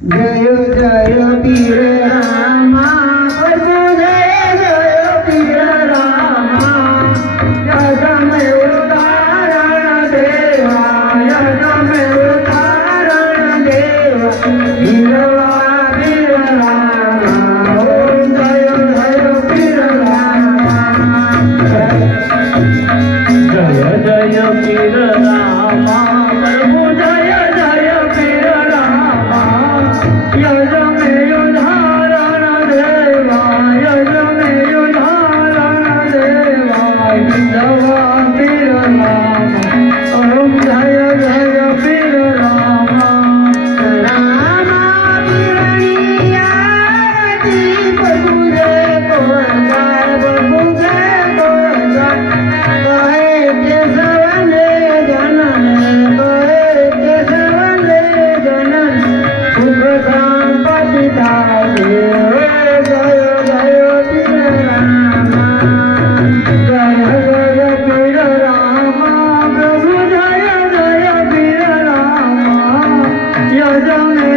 जय जय पीर रामा प्रभु जय जय पीर रामा यद में उतारण देवा यद में उतारण देवा पीरवा पीर रामा ओम जय जय पीर रामा जय जय पीर रामा प्रभु जय जय पीर रामा यज में उदाहरण देवा यज में उदाहरण देवा विधवा पीर रामा ओम जय जय पीर रामा रामा पीरनिया दी प्रभु जय गोरगार प्रभु जय गोरगार कहे केशवने जनन कहे केशवने जनन सुख संपत्ति दाते जय जय पीर रामा जय जय पीर रामा प्रभु जय जय पीर रामा यज में